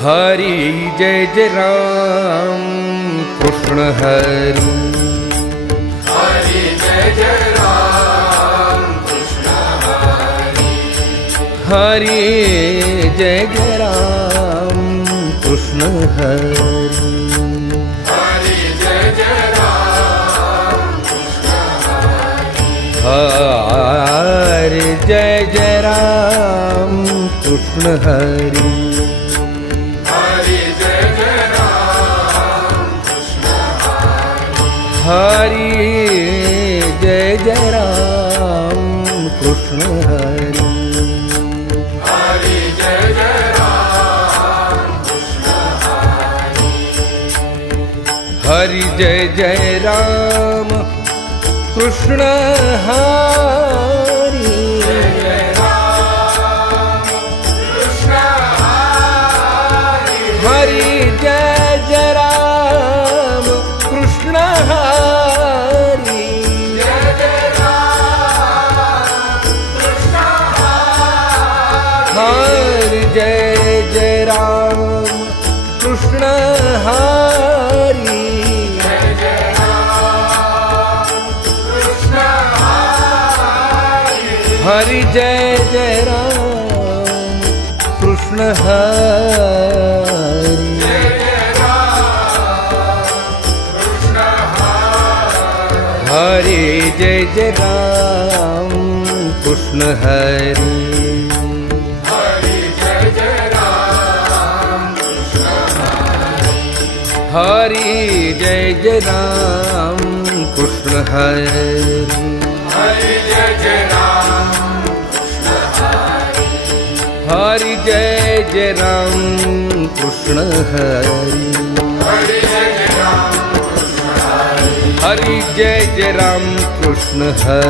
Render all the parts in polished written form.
हरी जय जय राम कृष्ण हरी। हरि जय जय राम कृष्ण हरि। हरी जय जय राम कृष्ण हरी। हरि जय जय राम कृष्ण हरि। हरि जय जय राम कृष्ण हरी। हरि जय जय राम कृष्ण हरि। हरि जय जय राम कृष्ण हरि। हरि जय जय राम कृष्ण हरि। हरि जय जय राम कृष्ण हरि। जय जय राम कृष्ण हरि। हरि जय जय राम कृष्ण हरि। जय जय राम कृष्ण हरि। हरि जय जय राम कृष्ण हरि। जय जय राम कृष्ण हरि। हरि जय जय राम कृष्ण हरि। जय जय राम कृष्ण हरि। हरि जय जय राम कृष्ण हरि। हरि जय जय राम कृष्ण हरि। हरि जय जय राम कृष्ण हरि। हरि जय जय राम कृष्ण हरि। हरि जय जय राम कृष्ण हरि।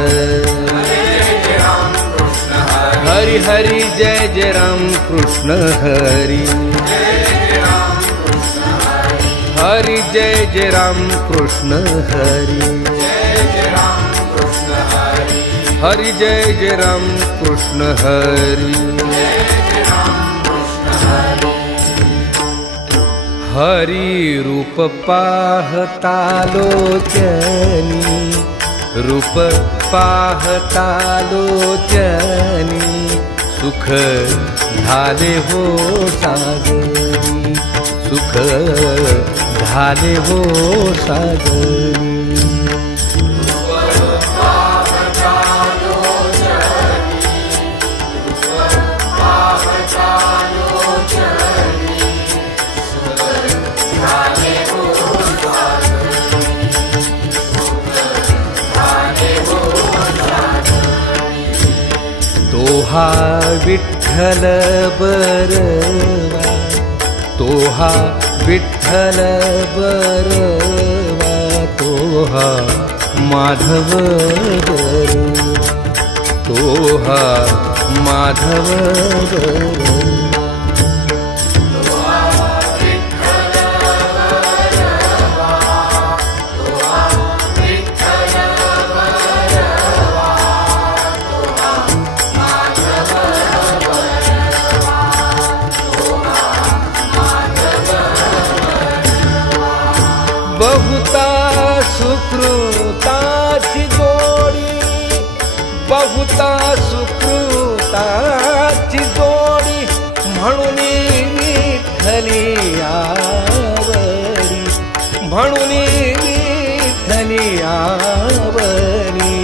हरि जय जय राम कृष्ण हरि। हरि जय जय राम कृष्ण हरि। हरि हरि जय जय राम कृष्ण हरि। हरि जय जय राम कृष्ण हरि। हरि जय जय राम कृष्ण हरि। हरि रूप पाहता लोचनी। रूप पाहता लोचनी। सुख झाले हो सागरी। सुख झाले हो सागरी। तोहा विठ्ठल बरवा। तोहा विठ्ठल बरवा। तोहा माधव बरवा। तोहा माधव बरवा। बहुता सुकृताची जोडी। बहुता सुकृताची जोडी। म्हणून विठ्ठली आवरी। म्हणून विठ्ठली आवरी।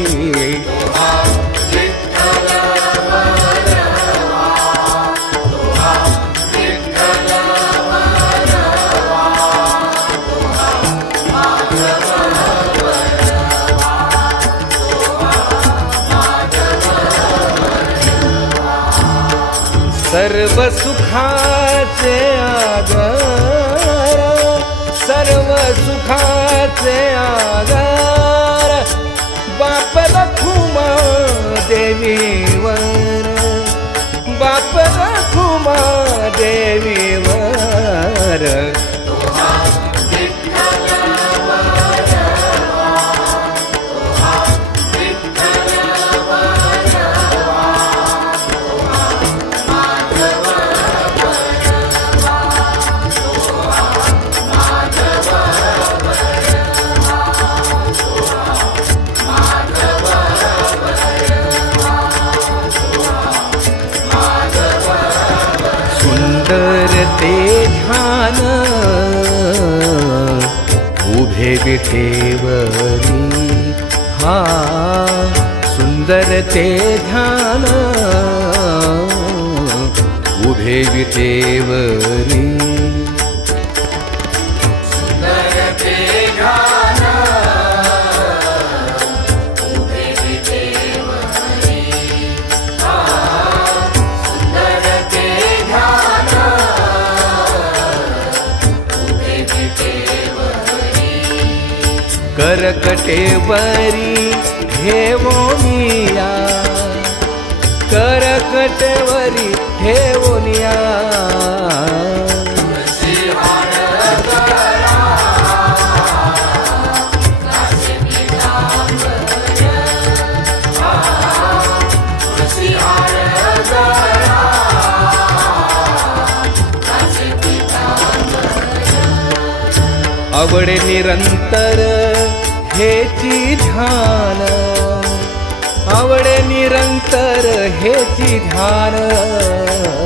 सर्व सुखाचे आधार। सर्व सुखाचे आधार। बाप रखुमा देवीवर। बाप रखुमा देवीवर। निरंतर ते ध्यान उभे विठेवरी हा सुंदर ते ध्यान उभे विठेवरी करकटेवरी ठेवोनिया करकटेवरी ठेवोनिया आवडे निरंतर हेची ध्यान आवडे निरंतर हेची ध्यान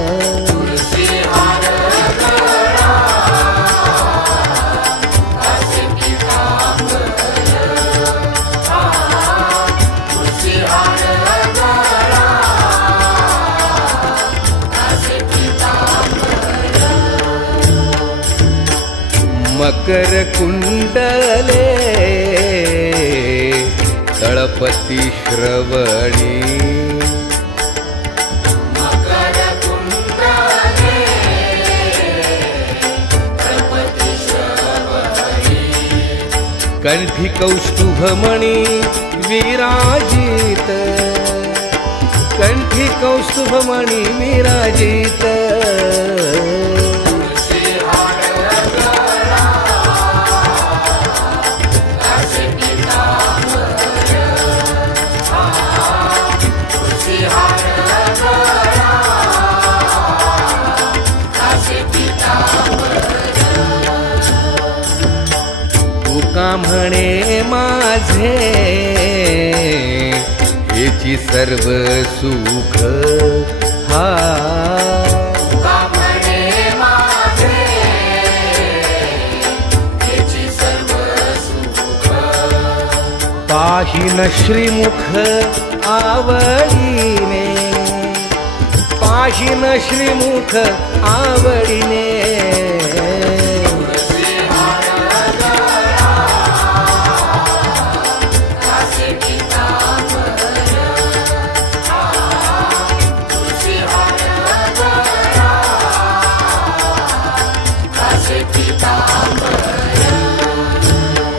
मकर कुंडले तळपती श्रवणी मकर कुंडले तळपती श्रवणी कंठी कौस्तुभमणी विराजित कंठी कौस्तुभमणी विराजित तुका म्हणे माझे हेची सर्व सुख हा तुका म्हणे माझे हेची सर्व सुख पाहिन श्रीमुख आवडीने पाहिन श्रीमुख आवडीने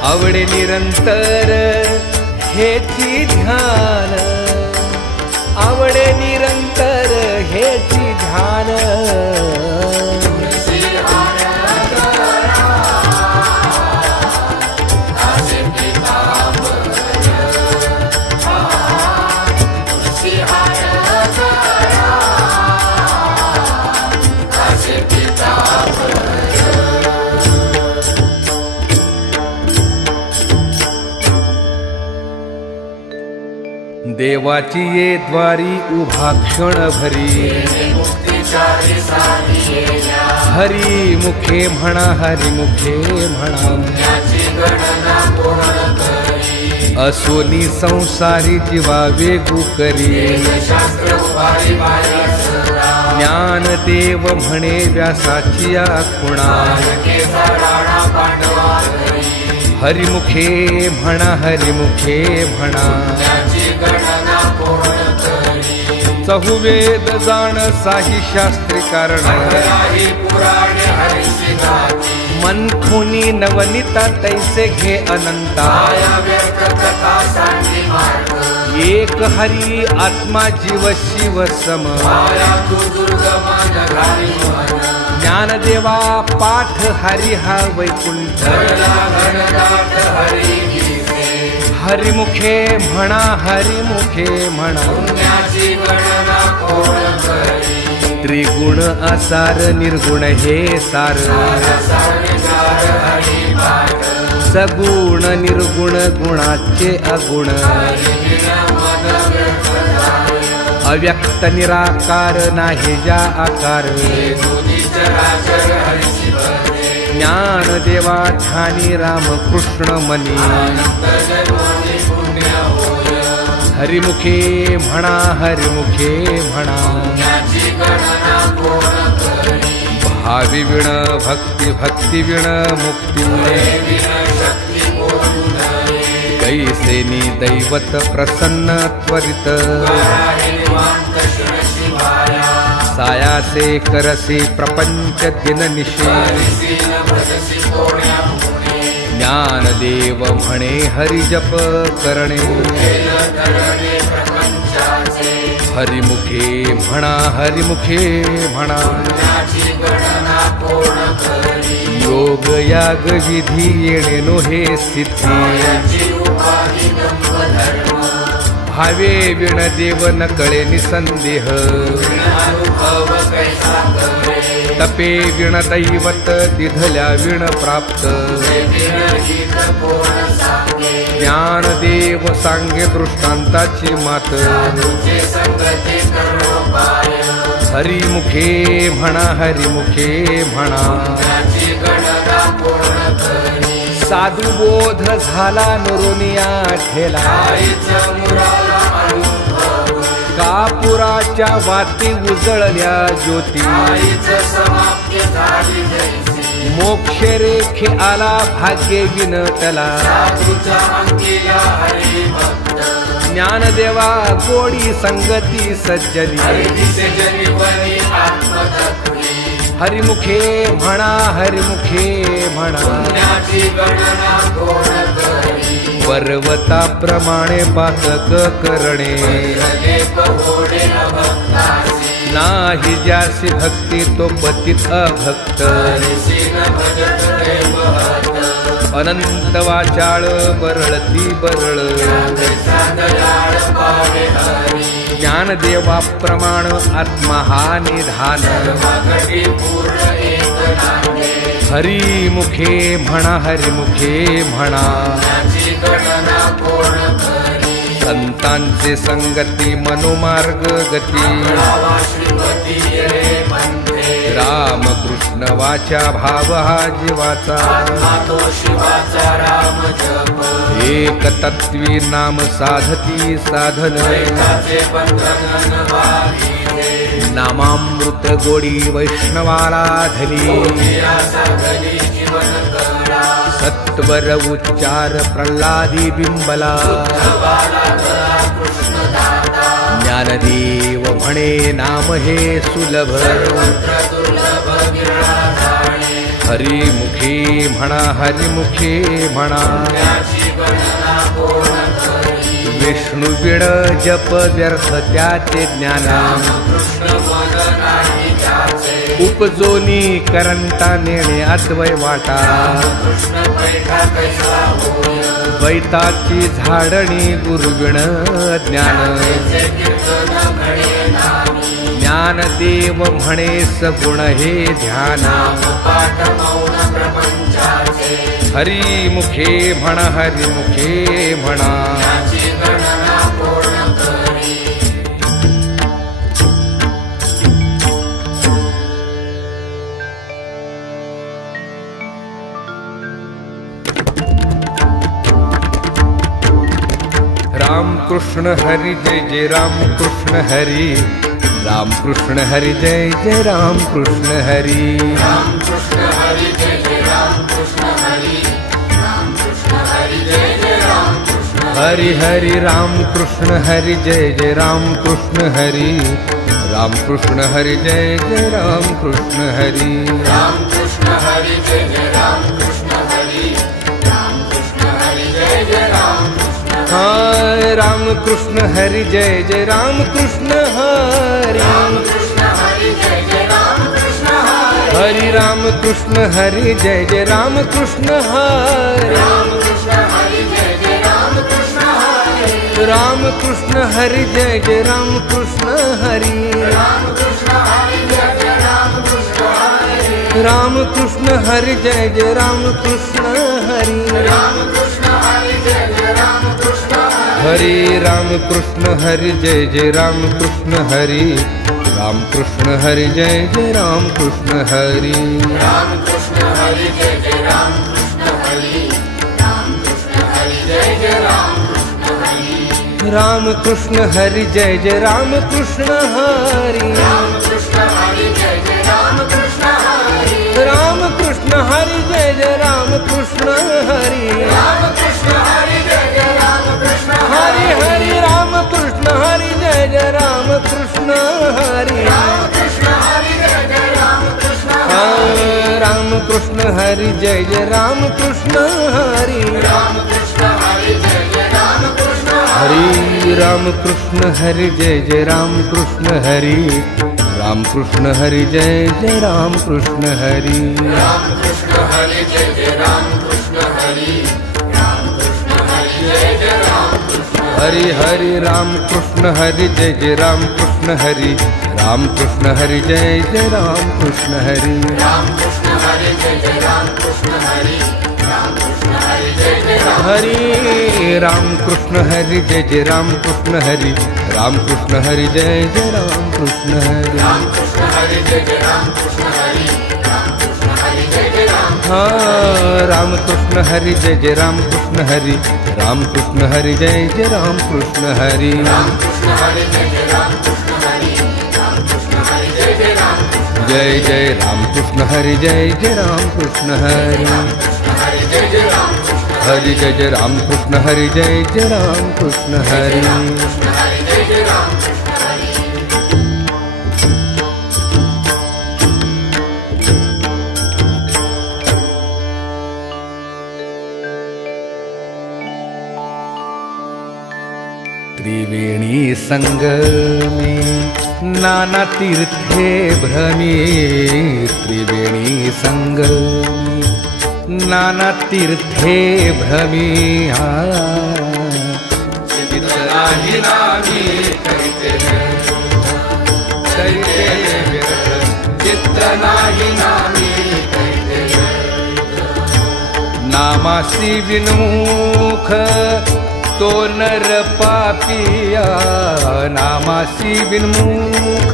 आवडे निरंतर हेची ध्यान आवडे निरंतर हेची ध्यान देवाची ये द्वारी उभा क्षण भरी हरी मुखे म्हणा हरी मुखे म्हणा असोनी संसारी जीवा वेगू करी ज्ञान देव म्हणे व्यासाची खुणा हरिमुखे म्हणा हरिमुखे म्हणा चहुवेद जाण साही शास्त्री कारण मनखुनी नवनीता तैसे घे अनंता एक हरी आत्मा जीव शिव सम ज्ञानदेवा पाठ हरि हा वैकुंठ हरिमुखे म्हणा हरिमुखे म्हणा त्रिगुण असार निर्गुण हे सार सगुण निर्गुण गुणाचे अगुण अव्यक्त निराकार नाही जा आकार ज्ञानदेवा ध्यानी रामकृष्ण मनी हरिमुखे म्हणा हरिमुखे म्हणा भावी विण भक्ती भक्ती विण मुक्ती कैसेनी दैवत प्रसन्न त्वरित सायासे करसी प्रपंच दिननिशी ज्ञानदेव म्हणे हरिजप करणे हरिमुखे म्हणा हरिमुखे म्हणा योग याग विधी येणे नोहे सिद्धी भावे विण देव न कळे निसंदेह तपे विण दैवत दिधल्या विण प्राप्त ज्ञानदेव सांगे दृष्टांताची मात हरिमुखे म्हणा हरिमुखे म्हणा साधू बोध झाला नुरुनिया ठेला कापुराच्या वाती उजळल्या ज्योती मोक्ष रेखे आला भाग्ये विनटला ज्ञानदेवा गोडी संगती सज्जली हरिमुखे म्हणा हरिमुखे म्हणा पर्वताप्रमाणे पातक करणे नाही ज्यासी भक्ती तो पतित अभक्त अनंत वाचाळ बरळती बरळ ज्ञानदेवा प्रमाण आत्मा हा निधान हरिमुखे म्हणा हरिमुखे म्हणा संतांचे संगती मनोमार्ग गती रामकृष्ण वाचा भाव हा जीवाचा एक तत्वी नाम साधती साधन नामामृत गोडी वैष्णवाला धली सत्वर उच्चार प्रल्हादी बिंबला ज्ञानदेव म्हणे नाम हे सुलभ हरिमुखे म्हणा हरिमुखे म्हणा विष्णू विण जप व्यर्थ त्याचे ज्ञान उपजोनी करंटा नेणे अद्वय वाटा वैताची झाडणी गुरुविण ज्ञान ज्ञानदेव म्हणे सगुण हे ध्यान हरिमुखे म्हणा हरिमुखे म्हणा राम कृष्ण हरि जय जय राम कृष्ण हरि राम कृष्ण हरि जय जय राम कृष्ण हरि राम कृष्ण हरि जय जय राम कृष्ण हरि राम कृष्ण हरि जय जय राम कृष्ण हरि हरि राम कृष्ण हरि जय जय राम कृष्ण हरि राम कृष्ण हरि जय जय राम कृष्ण हरि राम कृष्ण हरि जय जय राम कृष्ण हरि राम कृष्ण हरि जय जय राम हाय राम कृष्ण हरि जय जय राम कृष्ण हरि हरि राम कृष्ण हरि जय जय राम कृष्ण हरि राम कृष्ण हरि जय जय राम कृष्ण हरि राम कृष्ण हरि जय जय राम कृष्ण हरि हरि राम कृष्ण हरि जय जय राम कृष्ण हरि राम कृष्ण हरी जय जय राम कृष्ण हरी राम कृष्ण हरी जय जय राम कृष्ण हरी राम कृष्ण हरी जय जय राम कृष्ण हरी राम कृष्ण हरी जय जय राम कृष्ण हरी राम कृष्ण हरी जय जय राम कृष्ण हरी राम कृष्ण हरी जय जय राम कृष्ण हरी राम कृष्ण हरी जय जय राम कृष्ण हरी हरी राम कृष्ण हरी जय जय राम कृष्ण हरी राम कृष्ण हरी जय जय राम कृष्ण राम कृष्ण हरी जय जय राम कृष्ण हरी राम कृष्ण हरी जय जय राम कृष्ण हरी राम कृष्ण हरी जय जय राम कृष्ण हरी राम कृष्ण हरी जय जय राम कृष्ण हरी राम कृष्ण हरी जय जय राम कृष्ण हरी राम कृष्ण हरी जय जय राम कृष्ण हरि हरि राम कृष्ण हरि जय जय राम कृष्ण हरि राम कृष्ण हरि जय जय राम कृष्ण हरि राम कृष्ण हरी जय जय राम कृष्ण हरी राम कृष्ण हरी जय जय राम हरि राम कृष्ण हरि जय जय राम कृष्ण हरि राम कृष्ण हरि जय जय राम कृष्ण हरि राम कृष्ण हरी जय जय राम कृष्ण हरी राम कृष्ण हरी जय जय राम हाँ राम कृष्ण हरि जय जय राम कृष्ण हरि राम कृष्ण हरि जय जय राम कृष्ण हरि राम कृष्ण हरी जय जय राम कृष्ण हरी राम कृष्ण हरी जय जय राम कृष्ण जय जय राम कृष्ण हरि जय जय राम कृष्ण हरि कृष्ण हरी जय जय राम कृष्ण हरि जय जय राम कृष्ण हरि जय जय राम कृष्ण हरि कृष्ण हरी जय जय राम कृष्ण हरी त्रिवेणी संगमे नाना तीर्थे भ्रमी त्रिवेणी संगमे नाना तीर्थे भ्रमी चित्तनाहि नामी करिते चित्तनाहि नामी नामासी विनुख तो नर पापिया नामासी विन्मुख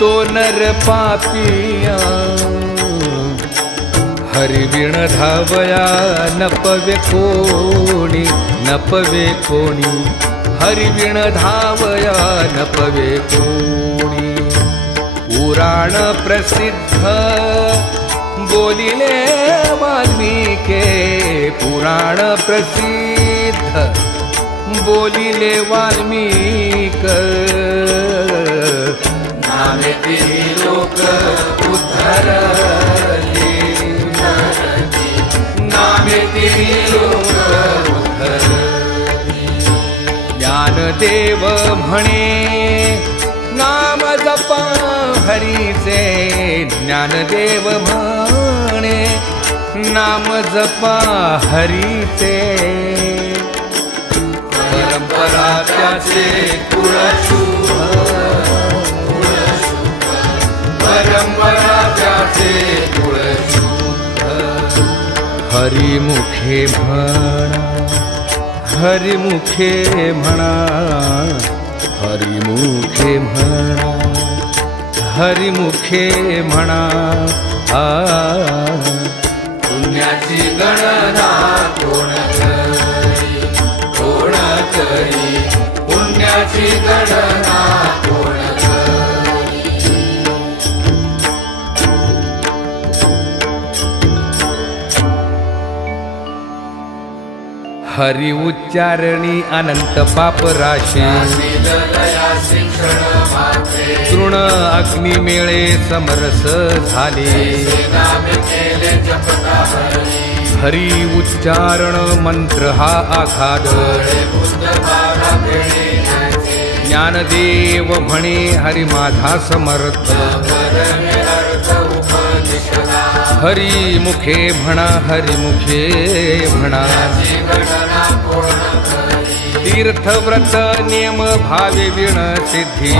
तो नर पापिया हरिविण धावया नपवे कोणी नपवे कोणी हरिविण धावया नपवे कोणी पुराण प्रसिद्ध बोलिले वाल्मीके पुराण प्रसिद्ध बोलिले वाल्मीक नामे तिन्ही लोक उद्धरले नामे तिन्ही लोक उद्धरले ज्ञानदेव म्हणे नाम जपा हरीचे ज्ञानदेव म्हणे नाम जपा हरीचे परंपरा त्याचे कुळशुभ परंपरा त्याचे कुळशुभ हरिमुखे म्हणा हरिमुखे म्हणा हरिमुखे म्हणा हरिमुखे म्हणा पुण्याची गणना कोण करी कोण करी पुण्याची गणना कोण करी हरि उच्चारणी अनंत पाप राशी तृण अग्नी मेळे समरस झाले हरी उच्चारण मंत्र हा आघात ज्ञानदेव म्हणे हरी माझा समर्थ हरी मुखे म्हणा हरी मुखे म्हणा तीर्थव्रत नियम भावे विण सिद्धी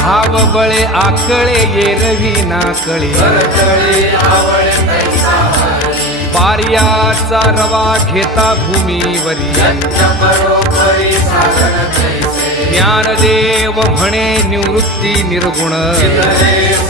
भाव बळे आकळे येरवी नाकळे पारियाचा रवा घेता भूमीवरी बरोबरी साधन तैसे ज्ञानदेव म्हणे निवृत्ती निर्गुण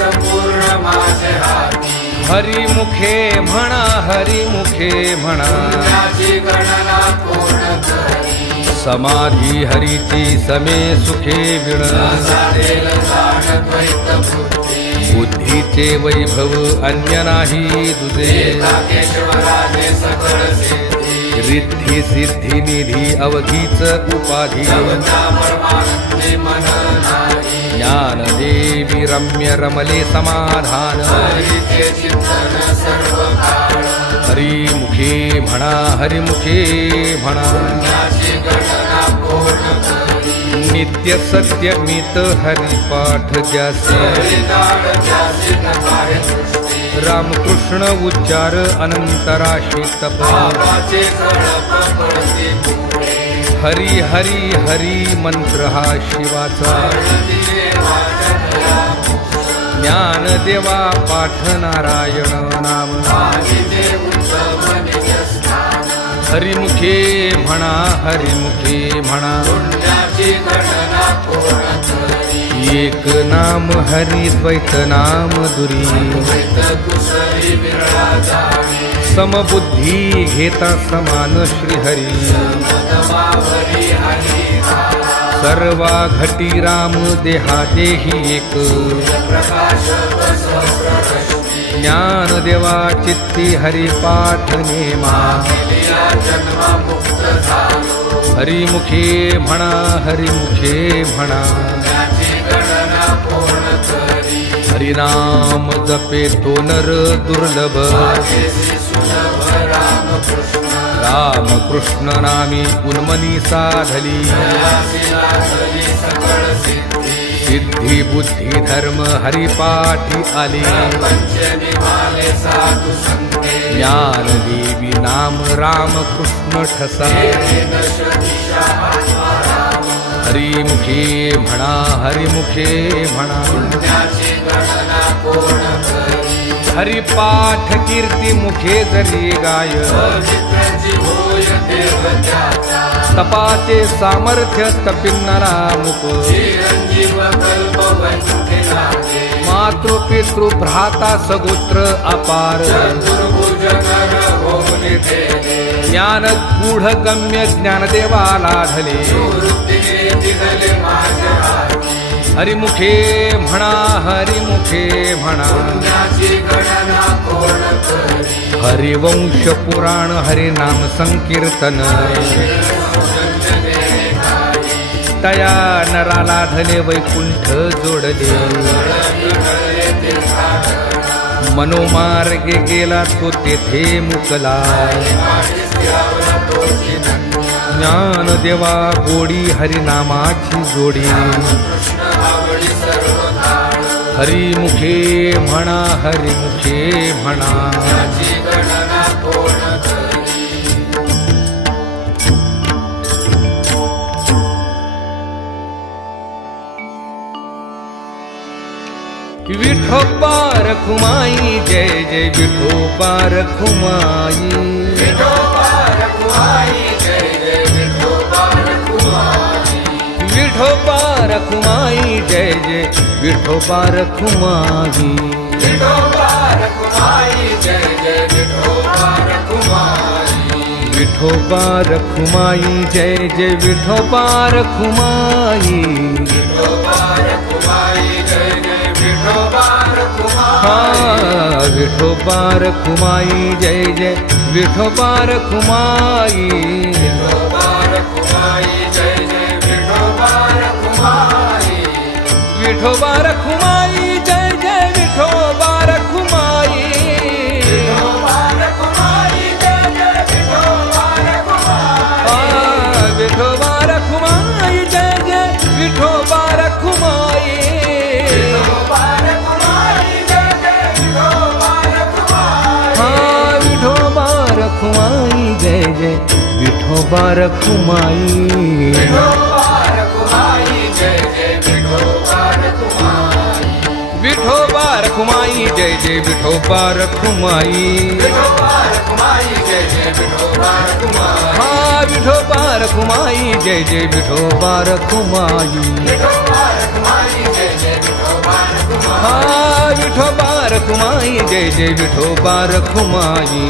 संपूर्ण माझे हाती हरिमुखे म्हणा हरिमुखे म्हणा पुण्याची गणना पूर्ण करी समाधी हरीची समे सुखे विण साधेल जाण द्वैत बुद्धी बुद्धीचे वैभव अन्य नाही दुजे केशवराजे सकळ सिद्धी रिद्धी सिद्धी निधी अवधीच उपाधी परमानंदी मन नाही ज्ञानदेवी रम्य रमले समाधान हरीचे चिंतन सर्व काळ हरिमुखे म्हणा हरिमुखे म्हणा पुण्याची गणना पूर्ण करी नित्य सत्य मित हरिपाठ ज्यासे हरिकाळ ज्यासी नकारे दृष्टी रामकृष्ण उच्चार अनंतराशी तप बाबाचे कळप पडती पुढे हरी हरी हरी मंत्र हा शिवाचा ज्ञानदेवा पाठ नारायण नाम हरिमुखे म्हणा हरिमुखे म्हणा एक नाम हरी द्वैत नाम दुरी समबुद्धी घेता समान श्रीहरी सर्वा घटी राम देहा देही एक ज्ञानदेवा चित्ती हरिपाठ नेमा हरिमुखे म्हणा हरिमुखे म्हणा हरिनाम जपे तो नर दुर्लभ रामकृष्ण नामी उन्मनी साधली सिद्धी बुद्धी धर्म हरिपाठी आली ज्ञानदेवी नाम रामकृष्ण ठसा हरिमुखे म्हणा हरिमुखे म्हणा हरिपाठ कीर्ती मुखे जरी गाय तपाचे सामर्थ्य तपिन्नरा मुख मातृपितृ भ्राता सगोत्र अपार ज्ञान गूढ गम्य ज्ञानदेवा लाधले हरिमुखे म्हणा हरिमुखे म्हणा हरिवंश पुराण हरिनाम संकीर्तन तया नराला धले वैकुंठ जोडले मनोमार्गे गेला तो तेथे मुकला ज्ञानदेवा गोडी हरिनामाची जोडी हरिमुखे म्हणा हरिमुखे म्हणा विठोबा रखुमाई जय जय विठोबा रखुमाई विठोबा रखुमाई जय जय विठोबा रखुमाई विठोबा रखुमाई जय जय विठोबा रखुमाई विठोबा रखुमाई जय जय विठोबा रखुमाई विठोबा रखुमाई जय जय विठोबा रखुमाई विठोबा रखुमाई जय जय विठोबा रखुमाई विठोबा रखुमाई जय जय विठोबा रखुमाई विठो विठोबा रखुमाई जय जय विठोबा रखुमाई हा विठोबा रखुमाई जय जय विठोबा रखुमाई हा विठोबा रखुमाई जय जय विठोबा रखुमाई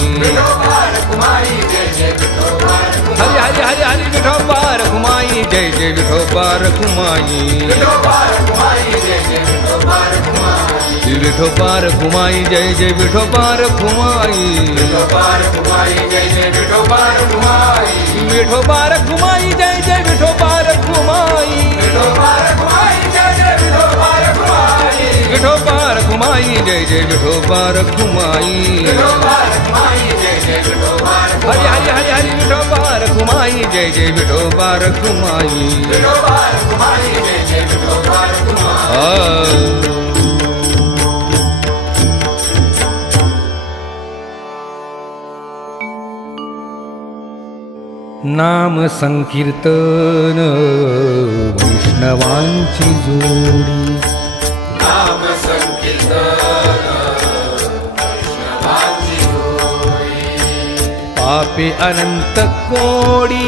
हरि हरि हरि हरि विठोबा रखुमाई जय जय विठोबा रखुमाई विठोबा रखुमाई जय जय विठोबा रखुमाई विठोबा रखुमाई जय जय विठोबा रखुमाई विठोबा रखुमाई जय जय विठोबा रखुमाई हरि हरि हरि हरि विठोबा रखुमाई जय जय विठोबा रखुमाई नाम संकीर्तन वैष्णवांची जोडी नाम संकीर्तन वैष्णवांची जोडी पापे अनंत कोडी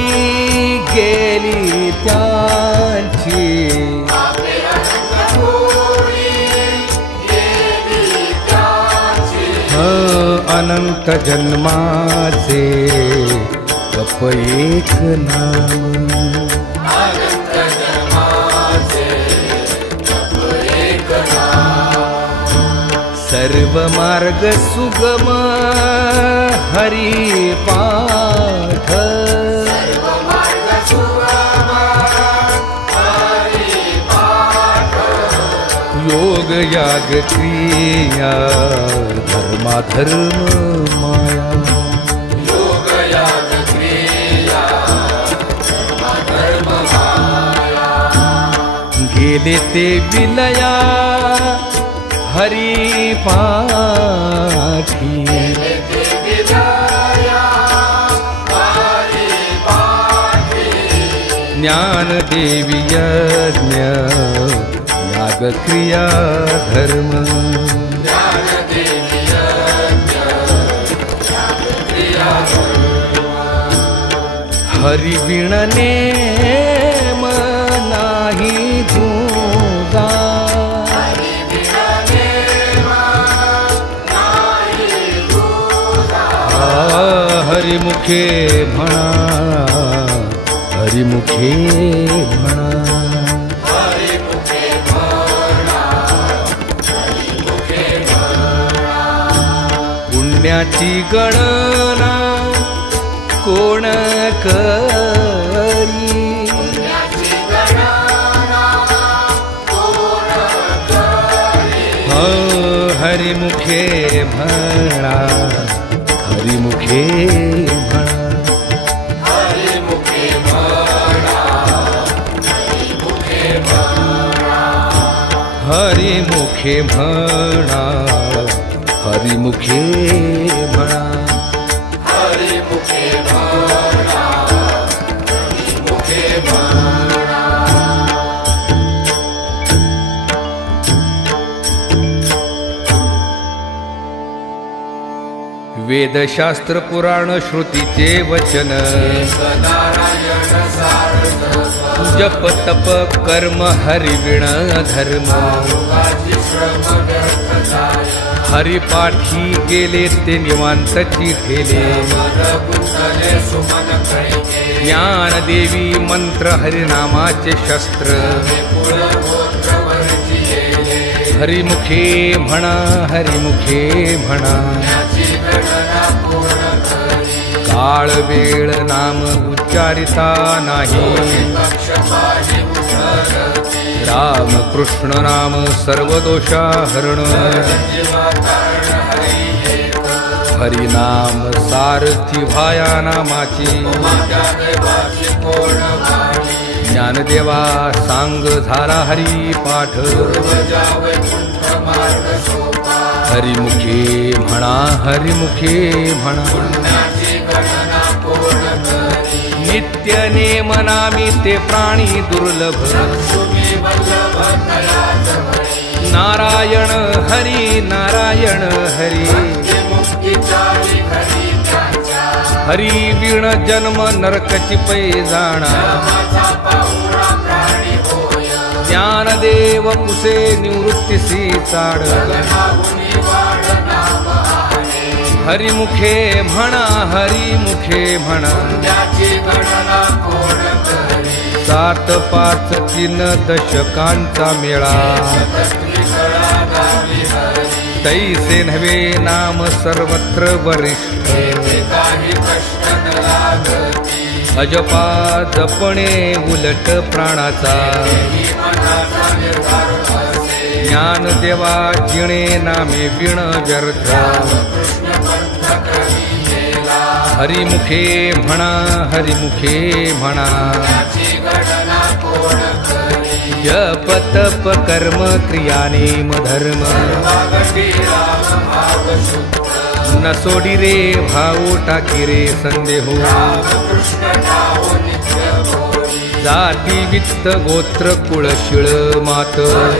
गेली त्यांची पापे अनंत कोडी गेली त्यांची अनंत जन्माचे जप एक नाम अनंत जन्माचे जप एक नाम सर्व मार्ग सुगम हरी पाठ सर्व मार्ग सुगम हरी पाठ योग याग क्रिया धर्माधर्म माया योग याग क्रिया धर्म माया गेले ते विलया हरी पाठी ज्ञान देवी यज्ञ याग क्रिया धर्म हरि बिन नेम नाही धुगा हरिमुखे म्हणा हरिमुखे म्हणा पुण्याची गणना कोण करी हरिमुखे म्हणा हरिमुखे म्हणा हरिमुखे म्हणा हरिमुखे म्हणा वेदशास्त्र पुराण श्रुतीचे वचन जप तप कर्म हरिविण धर्म हरिपाठी गेले ते निवांतची ठेले ज्ञानदेवी मंत्र हरिनामाचे शस्त्र हरिमुखे म्हणा हरिमुखे म्हणा काळ वेळ नाम उच्चारिता नाही राम कृष्ण नाम सर्व दोषा हरण हरिनाम सारथी भाया नामाची ज्ञानदेवा सांग झाला हरी पाठ हरिमुखे म्हणा हरिमुखे म्हणा नित्य नेम नामी ते प्राणी दुर्लभ नारायण हरी नारायण हरी मुक्तीचारी घरी त्यांच्या हरी विण जन्म नरकची पै जाणा माझा पाहुणा प्राणी होय ज्ञानदेव कुसे निवृत्तीसी चाड गगनाहुनी वाढ नाम आहे हरिमुखे म्हणा हरिमुखे म्हणा त्याची गणना कोण करी 7 5 3 दशकांचा मेळा गावी हरी तैसे नव्हे नाम सर्वत्र वरिष्ठ काही कष्ट न लागती अजपा जपणे उलट प्राणाचा ही मनाचा निर्धार असे ज्ञानदेवा जिणे नामे विण व्यर्थ कृष्ण पंथ कवी गेला हरिमुखे म्हणा हरिमुखे म्हणा त्याची गणना कोण करी जप तप कर्म क्रिया नेम धर्म वागटी राम भाव शुद्ध न सोडी रे भाऊ टाकी रे संदेहो कृष्ण नाव नित्य बोली जाती वित्त गोत्र कुळ शिळ मात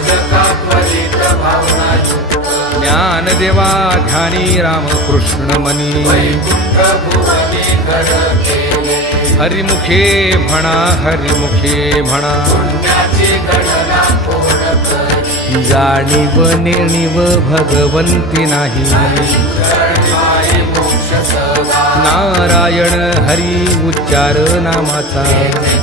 जगा त्वरित भावना युक्त ज्ञानदेवा ध्यानी रामकृष्ण मनी वैकुंठ भुवनी घर केले हरिमुखे म्हणा हरिमुखे म्हणा पुण्याची गणना कोण करी जाणीव नेणीव भगवंती नाही जळमाई मोक्ष सदा नारायण हरी उच्चार नामाचा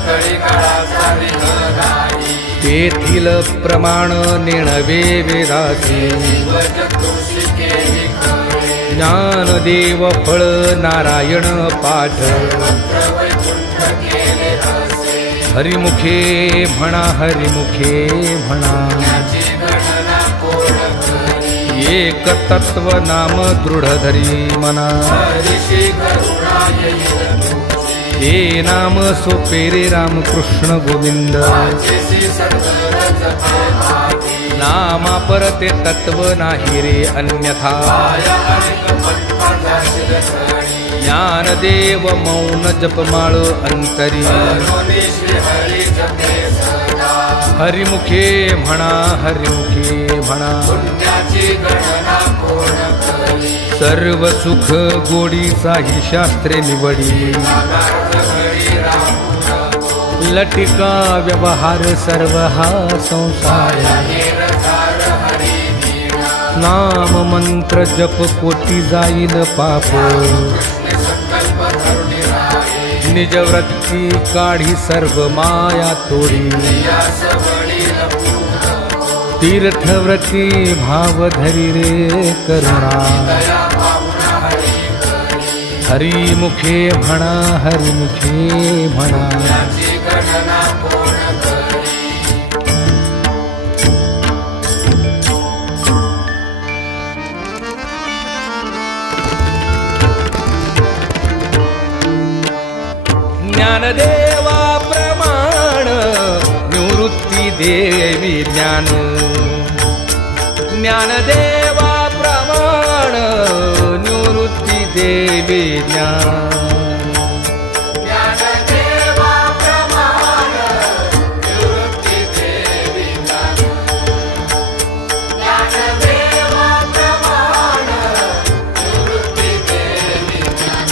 कळी काळाचा रिंगणाई तेथील प्रमाण नेणवे वेदासी वज तुळशी केली खरे ज्ञानदेव फळ नारायण पाठ सर्वत्र वैकुंठ केले असे हरिमुखे म्हणा हरिमुखे म्हणा त्याची गणना कोण करी एक तत्व नाम दृढ धरी मना ऋषी करुणा येईल तुझी हे नाम सोपे रे रामकृष्ण गोविंद वाचेसी सत्तर जपे भागी नामा परते तत्व नाही रे अन्यथा पाया अनेक पट्टा जाशील सणी ज्ञानदेव मौन जपमाळ अंतरी करुणी श्री हरी जपे सदा हरिमुखे म्हणा हरिमुखे म्हणा पुण्याची गणना कोण करी सर्व सुख गोडीचाही शास्त्रे निवडी नागार्थ घडी राहू नको लटिका व्यवहार सर्व हा संसार निरधार हरी वीणा नाम मंत्र जप कोटी जाईल पाप कृष्ण संकल्प करुणी राहे निज वृत्ती काढी सर्व माया तोडी यास बळी लपू नको तीर्थव्रती भाव धरी रे करुणा दया भावना हरी करी हरिमुखे म्हणा हरिमुखे म्हणा त्याची गणना कोण करी ज्ञानदेवा प्रमाण निवृत्ती देवी ज्ञान ज्ञानदेवा प्रमाण निवृत्ती देवी ज्ञान ज्ञानदेवा प्रमाण निवृत्ती देवी ज्ञान ज्ञानदेवा प्रमाण निवृत्ती देवी ज्ञान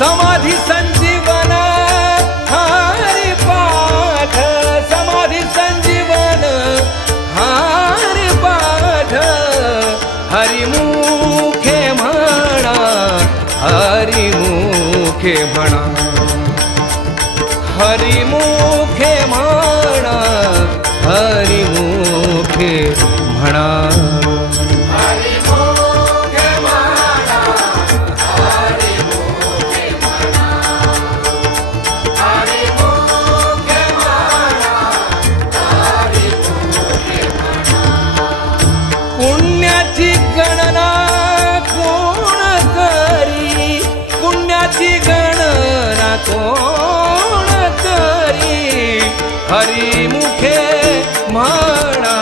समाधी संजीवन हारी पाठ समाधी संजीवन हारी पाठ हरिमुखे म्हणा हरिमुखे म्हणा हरिमुखे म्हणा हरिमुखे म्हणा हरी मोखे म्हणा हरी मोखे म्हणा हरी मोखे म्हणा हरी मोखे पुण्याची गणना कोण करी पुण्याची गणना कोण करी हरिमुखे म्हणा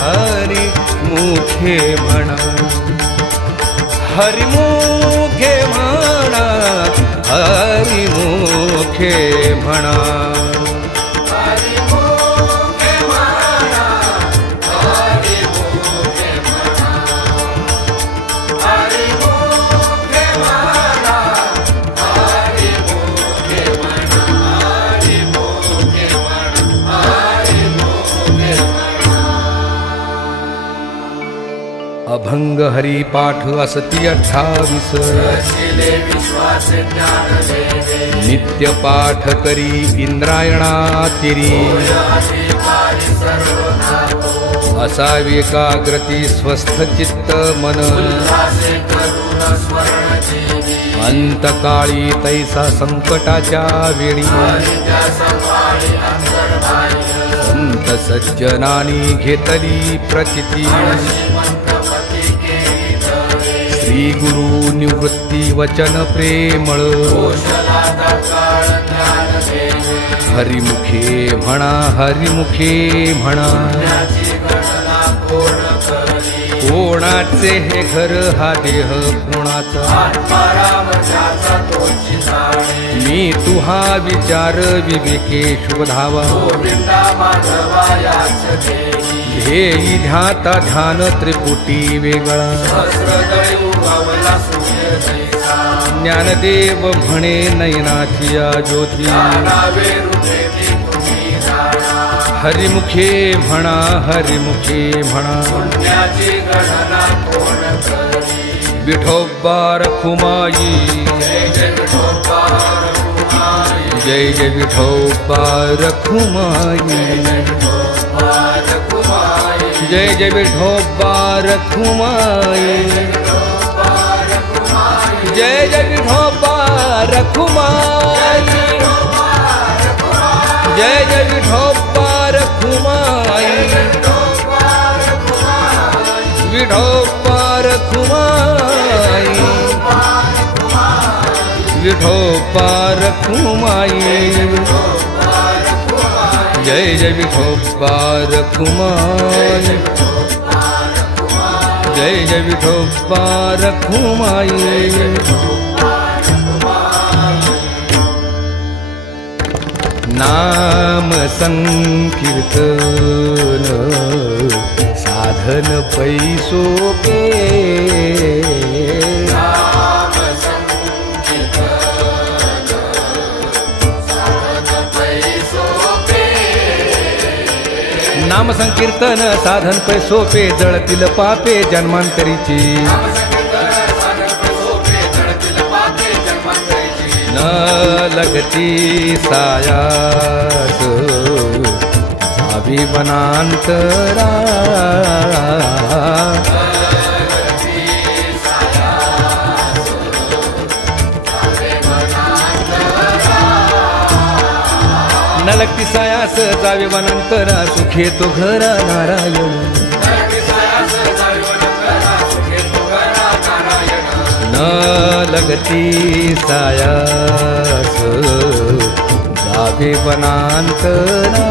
हरिमुखे म्हणा हरिमुखे म्हणा हरिमुखे म्हणा हरी मोखे म्हणा अभंग हरिपाठ असती 28 रचिले विश्वास ज्ञान देवे नित्य पाठ करी इंद्रायणातिरी अधिकारी सर्वथा तो असावे एकाग्रती स्वस्थ चित्त मन उल्हासे करुण स्मरण जीवी अंतकाळी तैसा संकटाच्या वेळी हरित्या संभाळी अंतर्बाह्य संत सज्जनानी घेतली प्रचिती श्रीमंतपती केली तळे श्री गुरु निवृत्ती वचन प्रेमळ कौशलाता काळ ज्ञान देवे हरिमुखे म्हणा हरिमुखे म्हणा ज्ञाची गणना कोण करी कोणाचे हे घर हा देह कोणाचा आत्माराम ज्याचा तोची जाणे मी तुहा विचार विवेके शोधावा गोविंदा माधवा याच देही ध्येयी ध्याता ध्यान त्रिपुटी वेगळा सहस्रदळी उगवला सूर्य जैसा ज्ञानदेव म्हणे नयनाची या ज्योती नावे हृदयी तुम्ही जाणा हरिमुखे म्हणा हरिमुखे म्हणा पुण्याची गणना कोण करी विठोबा रखुमाई जय जय विठोबा रघुमाई जय जय विठोबा रखुमाई विठोबा रघुमाई जय जय विठोबा रखुमाई जय जय विठोबा रखुमाई जय जय विठोबा रखुमाई विठोबा रखुमाई विठोबा रखुमाई जय जय विठोबा रखुमाई जय जय विठोबा रखुमाई नाम संकीर्तन साधन पैसोपे नाम संकीर्तन साधन पैसोपे नाम संकीर्तन साधन पैसोपे जळतील पापे जन्मांतरीची नाम संकीर्तन साधन पैसोपे जळतील पापे जन्मांतरीची न लगती सायास अभिवनांतरा न लगती सायास जावे वनांतरा सुखे तो घरा नारायण न लगती सायास जावे वनांतरा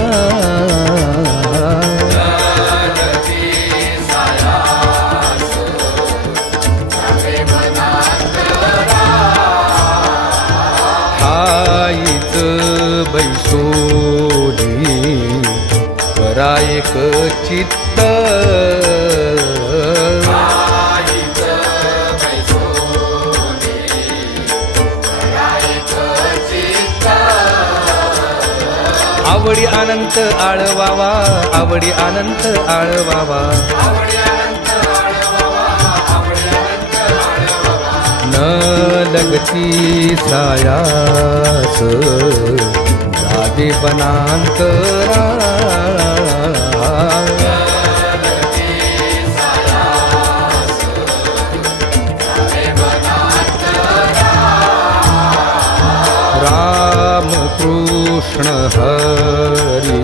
हाईच बैसोनी करा एक चित्त आवडी अनंत आळवावा आवडी अनंत आळवावा न लगती सायास जावे वनांतरा राम कृष्ण हरी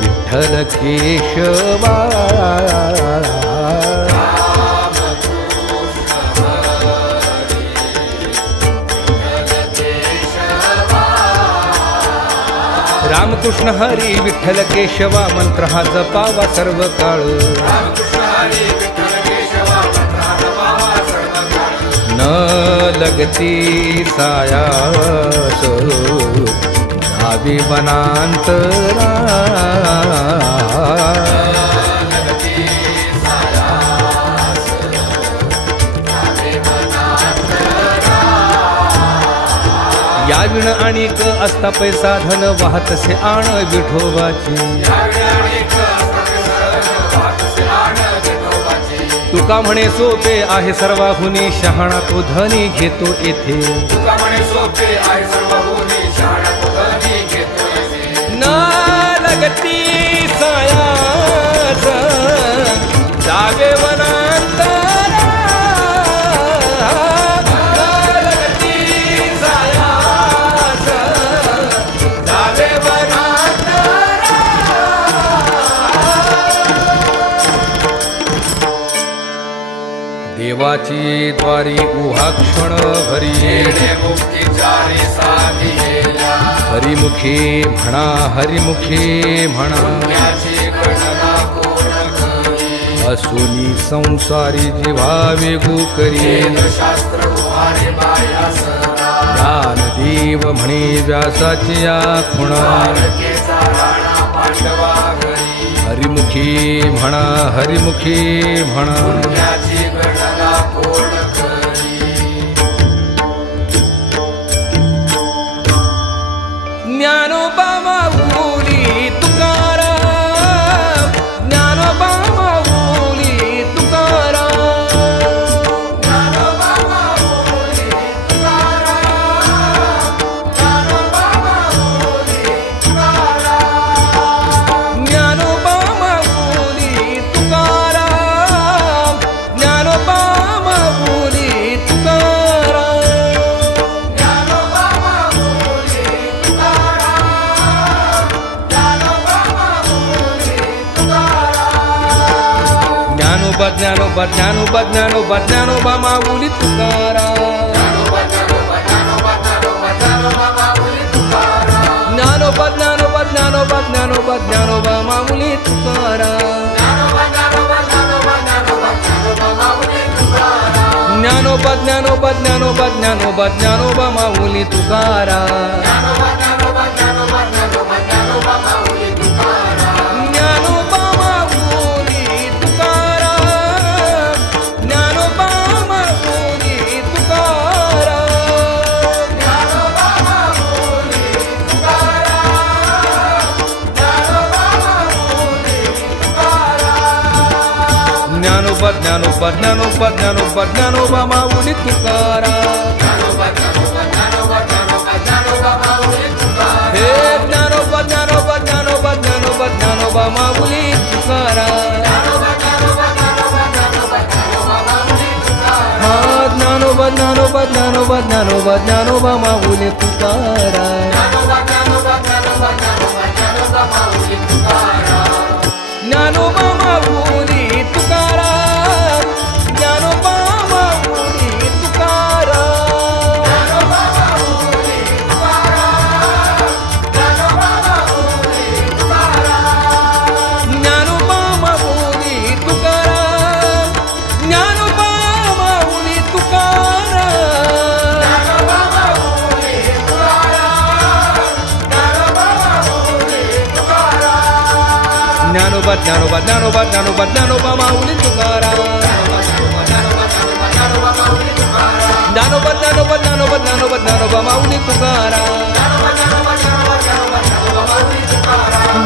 विठ्ठल केशवा रामकृष्ण हरी विठ्ठल केशवा मंत्र हा जपावा सर्व काळ न लगती सायास जावी वनांतरा याविण आणिक असता पैसा धन वाहतसे आण विठोबाची तुका म्हणे सोपे आहे सर्वाहुनी शहाणा तो धनी घेतो येथे तुका म्हणे सोपे आहे सर्वहुनी शहाणा तो धनी घेतो येथे ना लगती सायाच जावे वनांतरा ना लगती सायाच जावे वनांतरा देवाची द्वारी उहाक्षण भरी येणे मुक्तीचारी साधी गेल्या हरिमुखी म्हणा हरिमुखी म्हणा पुण्याची गणना कोण करी असुनी संसारी जिव्हा वेगू करी शास्त्र उहाणे बाया सदा ज्ञानदेव म्हणे व्यासाची या खुणा तारकेचा राणा पांडवा घरी हरिमुखी म्हणा हरिमुखी म्हणा पुण्याची गणना कोण करी ज्ञानोबा माऊली तुकाराम ज्ञानोबा माऊली तुकाराम ज्ञानोबा माऊली तुकाराम ज्ञानोबा माऊली तुकाराम ज्ञानोबा माऊली तुकाराम ज्ञानोबा माऊली तुकाराम ज्ञानोबा माऊली ज्ञानोबा ज्ञानोबा ज्ञानोबा ज्ञानोबा माऊली तुकाराम ज्ञानोबा ज्ञानोबा ज्ञानोबा ज्ञानोबा ज्ञानोबा माऊली तुकाराम ज्ञानोबा ज्ञानोबा ज्ञानोबा ज्ञानोबा ज्ञानोबा माऊली तुकाराम ज्ञानोबा माऊली तुकाराम ज्ञानोबा माऊली तुकाराम ज्ञानोबा ज्ञानोबा ज्ञानोबा ज्ञानोबा ज्ञानोबा माऊली तुकाराम हे ज्ञानोबा ज्ञानोबा ज्ञानोबा ज्ञानोबा ज्ञानोबा माऊली तुकाराम हा ज्ञानोबा ज्ञानोबा ज्ञानोबा ज्ञानोबा ज्ञानोबा माऊली तुकाराम ज्ञानोबा माऊली तुकाराम ज्ञानोबा माऊली तुकाराम ज्ञानोबा माऊली तुकाराम ज्ञानोबा माऊली तुकाराम ज्ञानोबा ज्ञानोबा ज्ञानोबा ज्ञानोबा ज्ञानोबा माऊली तुकाराम ज्ञानोबा ज्ञानोबा ज्ञानोबा ज्ञानोबा ज्ञानोबा माऊली तुकाराम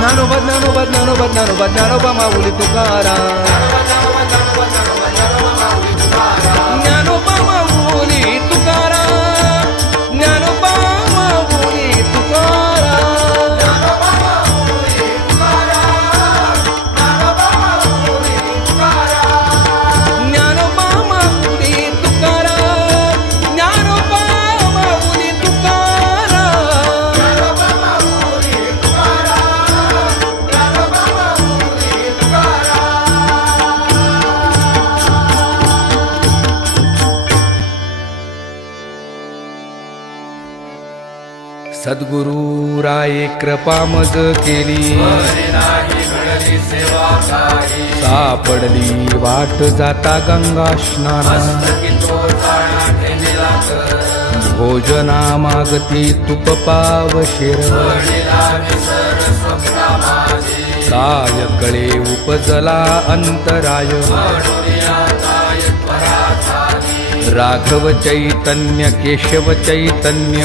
ज्ञानोबा ज्ञानोबा ज्ञानोबा ज्ञानोबा ज्ञानोबा माऊली तुकाराम ज्ञानोबा माऊली तुकाराम ज्ञानोबा माऊली तुकाराम ज्ञानोबा माऊली तुकाराम ज्ञानोबा माऊली सद्गुरु राये कृपा मज केली सापडली वाट जाता गंगा स्नाना भोजना मागती तुप पावशेर काय कळे उपजला अंतराय राघव चैतन्य केशव चैतन्य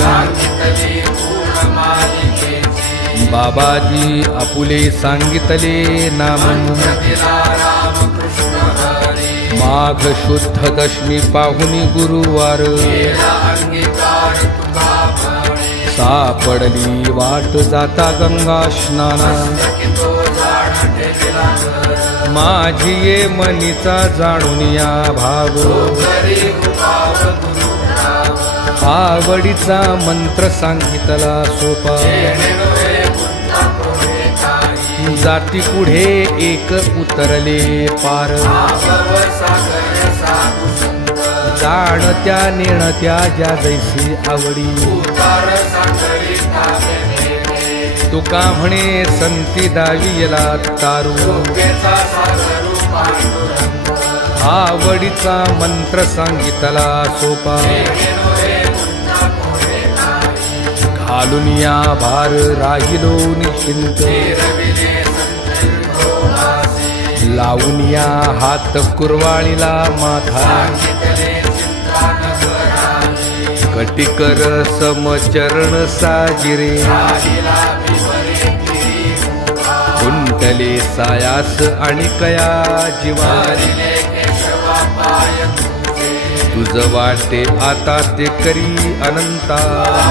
बाबाजी आपुले सांगितले नाम मा माघ शुद्ध दशमी पाहुनी गुरुवार केला अंगीकार तुका म्हणे सापडली वाट जाता गंगा स्नाना की तो जाण ठेविला घर माझी ये मनीचा जाणून या भाव घरी उभाव गुरु नाव आवडीचा मंत्र सांगितला सोपा येणे नव्हे गुंता कोणे काही जाती पुढे एक उतरले पार भाव सागर साधू संत जाणत्या नेणत्या ज्या जैसी आवडी उतार सागरी ताबे नेते तुका म्हणे संती दावियला तारू योग्येचा सागरू पांडुरंग आवडीचा मंत्र सांगितला सोपा येणे नव्हे गुंता कोणे काही घालून या भार राहिलो निश्चिंत रविले संत विठोबासी लावून या हात कुरवाळीला माथा सांगितले चिंता न करावी कटिकर समचरण साजिरे राहिला विपरे तिरी मुखा कुंटले सायास आणि कया जीवारी हरिले केशवा पाय तुझे तुझ वाटे आता ते करी अनंता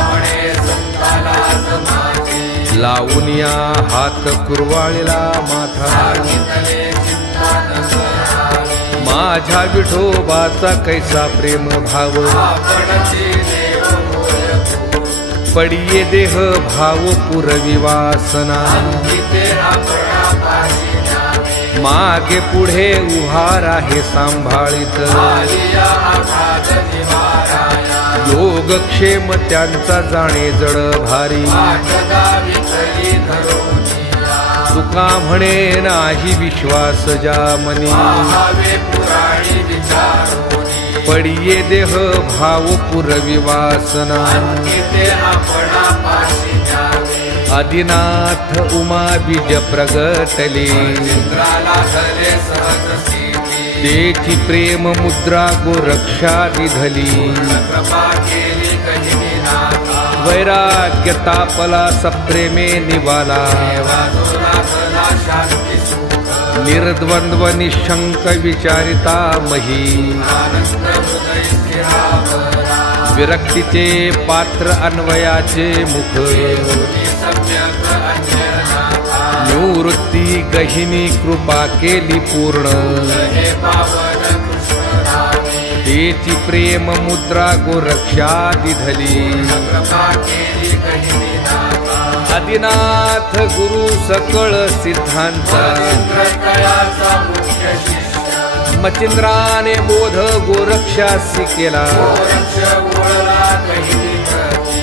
म्हणे संताला समाजे लावून या हात कुरवाळीला माथा सांगितले चिंता न करावी माझ्या विठोबाचा कैसा प्रेम भाव आपणची देव होय पडिये देह भाव पुरवी वासना तिथे आपणा पाशी न्यावे मागे पुढे उभार आहे सांभाळीत आलिया आघात निवाराया योगक्षेम त्यांचा जाणे जड भारी पाठगावी करी धरोनिया तुका म्हणे नाही विश्वास ज्या मनी पाहावे पुराणी विचारोनी पडिये देह भाव पुरवी वासना तिथे आपणा पाशी न्यावे आदिनाथ उमा बीज प्रगटले इंद्राला धरे सहज स्थिती तेची प्रेम मुद्रा गोरक्षा दिधली कृपा केली कहिनी नाथा वैराग्य तापला सप्रेमे निवाला वाजोला कला शांती सुख निर्द्वंद्व निशंक विचारिता मही आनंद हृदय स्थिरावरा विरक्तीचे पात्र अन्वयाचे मुख देवनी सम्यक अंजनाथा निवृत्ती गहिनी कृपा केली पूर्ण हे पावन कृष्ण रामे तेची प्रेम मुद्रा गोरक्षा दिधली कृपा केली कहिनी नाथा आदिनाथ गुरु सकळ सिद्धांचा इंद्रतयाचा मुख्य शिष्य मचिंद्राने बोध गोरक्षासी केला गोरक्ष ओळला कहिनी प्रती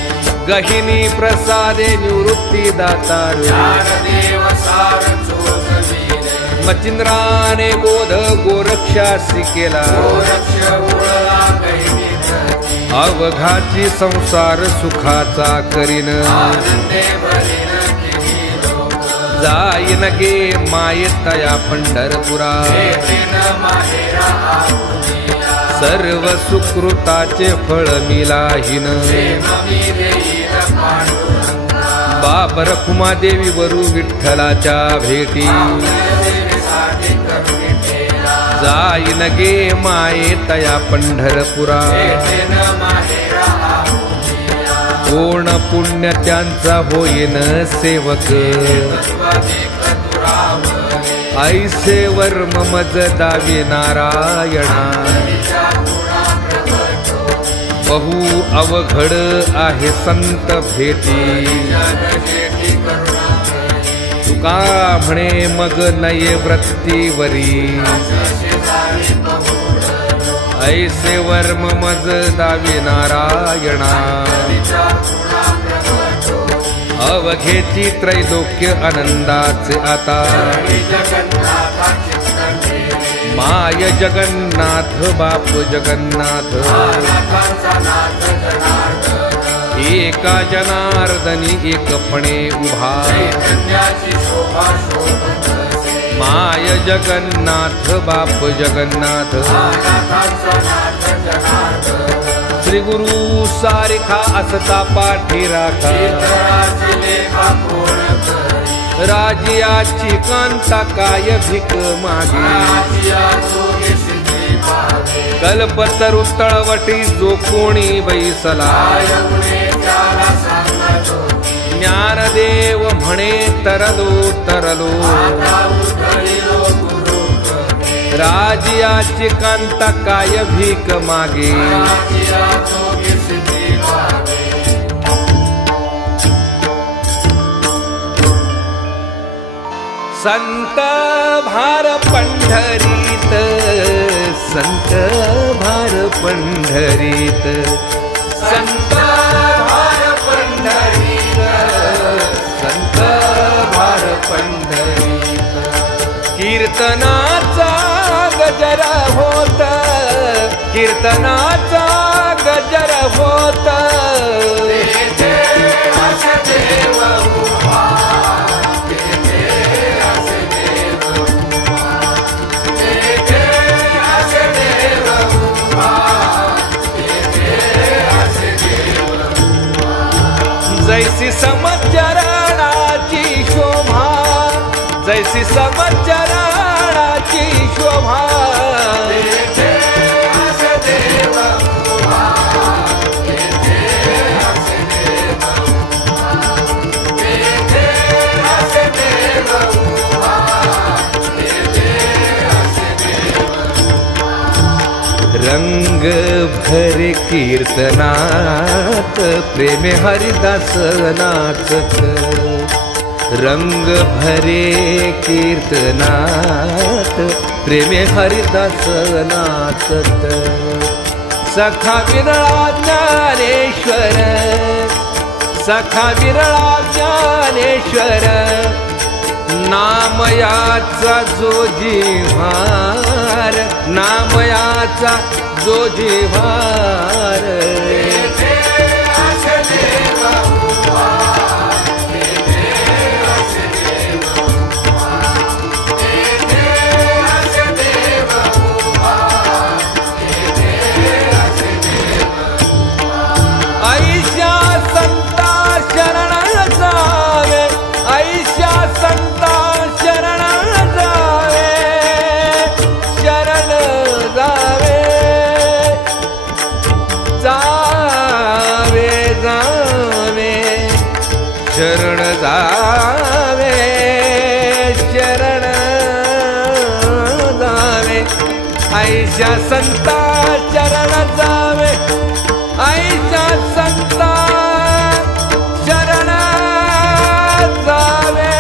गहिनी प्रसादे निवृत्ती दातार ज्ञानदेव सार चोचविले मचिंद्राने बोध गोरक्षासी केला गोरक्ष ओळला कहिनी प्रती अवघाची संसार सुखाचा करीन आनंदे भरीन किती लोक जाईन गे मायेतया पंढरपुरा भेटीन माहेरा आपुनिया सर्व सुकृताचे फळ मिलाहीन प्रेममी देईन पांडुरंगा बाबर कुमादेवी वरू विठ्ठलाच्या भेटी देवीसाठी करुणी ठेला जाईन गे मायेतया पंढरपुरा भेटीन माहेरा आपुनिया कोण पुण्य त्यांचा होईन सेवक तत्त्वाधिक दुरावले ऐसे वर्म मज दावी नारायणा तिच्या गुणा प्रगट होई बहु अवघड आहे संत भेटी जगजेठी करुणामयी तुका म्हणे मग नये वृत्तीवरी शेजारी बहुडलो ऐसे वर्म मज दावी नारायणा तिच्या गुणा प्रगट होई अवघेची त्रैलोक्य आनंदाचे आता हरी जगन्नाथा चित्त ठेवे माय जगन्नाथ बाप जगन्नाथ नाथांचा नाथ जनार्दन एका जनार्दनी एकपणे उभा चैतन्याची शोभा शोभत असे माय जगन्नाथ बाप जगन्नाथ नाथांचा नाथ जनार्दन श्री गुरु सारिखा असता पाठी राखा इतराची लेखा कोण करी राजियाची कांता काय भिक मागे राजिया जोगी सिद्धी पा कल्पतरु तळवटी जो कोणी बैसला त्याला सांगतो ज्ञानदेव म्हणे तरलो तरलो आता उतरिलो गुरु कळे राजियाची कांता काय भीक मागे राजिया जोगी सिद्धी पावे संत भार पंढरीत संत भार पंढरीत संत भार पंढरीत संत भार पंढरीत कीर्तनाचा गजर होत कीर्तनाचा गजर होत तेथे असे देव उभा तेथे असे देव उभा तेथे असे देव उभा तेथे असे देव उभा जैसी समचरणाची शोभा जैसी समचरणाची शोभा तेथे असे देव उभा तेथे असे देव उभा तेथे असे देव उभा तेथे असे देव रंग भरे कीर्तनात प्रेमे हरिदास नाचत रंग भरे कीर्तनात प्रेमे हरिदास नाचत सखा विरळा ज्ञानेश्वर सखा विरळा ज्ञानेश्वर नामयाचा जो जिव्हार नामयाचा जो जिव्हार तेथे असे देव उभा तेथे असे देव उभा तेथे असे देव उभा तेथे असे देव ऐशा संता शरण जावे ऐशा संता शरण जावे शरण जावे जावे जावे शरण जावे शरण जावे ऐशा संता शरण जावे ऐशा संता शरण जावे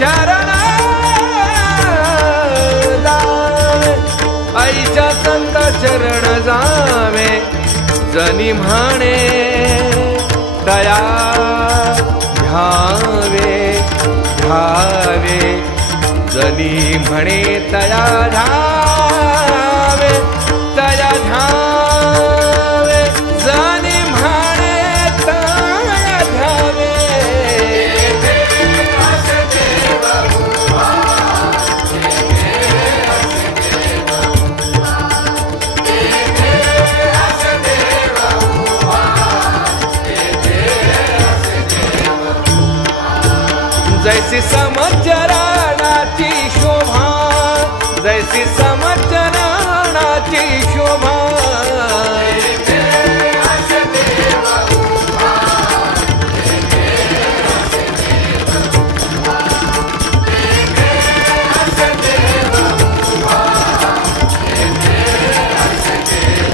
शरण जावे ऐशा संता शरण जावे जनी म्हणे दया ध्यावे ध्यावे जनी म्हणे तया ध्यावे तया ध्यावे जनी म्हणे तया ध्यावे तेथे असे देव उभा तेथे असे देव उभा तेथे असे देव उभा तेथे असे देव जैसी समचरणाची शोभा जैसी समचरणाची शोभा तेथे असे देव उभा तेथे असे देव उभा तेथे असे देव उभा तेथे असे देव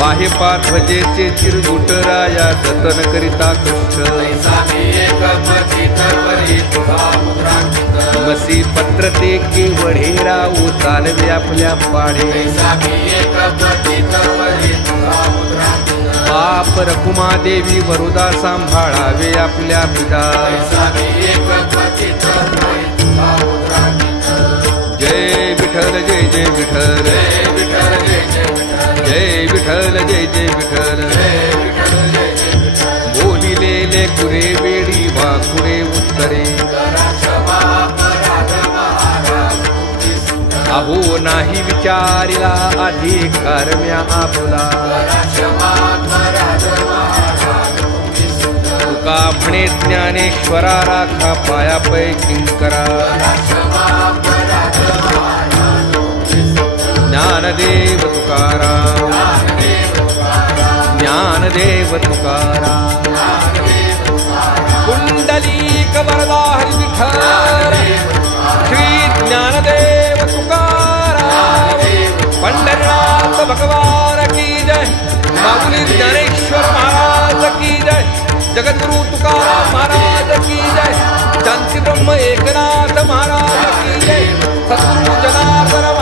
बाह्यपाध्वजेचे चिरगुटराया जतन करिता कृष्ण स्वामी एक पतितवरी तुझा मुद्रांकित बसी पत्रते केवढेरा उतारवे आपल्या पाडे स्वामी एक पतितवरी तुझा मुद्रांकित बाप रकुमादेवी वरुदा सांभाळावे आपल्या पिता स्वामी एक पतितवरी तुझा मुद्रांकित जय विठ्ठल जय जय विठ्ठल जय विठ्ठल जय जय विठ्ठल जय विठ्ठल जय जय विठ्ठल जय विठ्ठल जय जय विठ्ठल बोलिलेले कुरे वेडी वाकुरे उत्तरे अहो नाही विचारिला अधिकार म्या आपला तुका म्हणे ज्ञानेश्वरा राखा पायापै किंकरा ज्ञानदेव तुकाराम ज्ञानदेव तुकाराम कुंडलीक वरदा हरी विठ्ठल श्री ज्ञानदेव तुकाराम पंढरीनाथ भगवान की जय माऊली ज्ञानेश्वर महाराज की जय जगद्गुरु तुकाराम महाराज की जय शांती ब्रह्म एकनाथ महाराज की जय सद्गुरु जनार्दन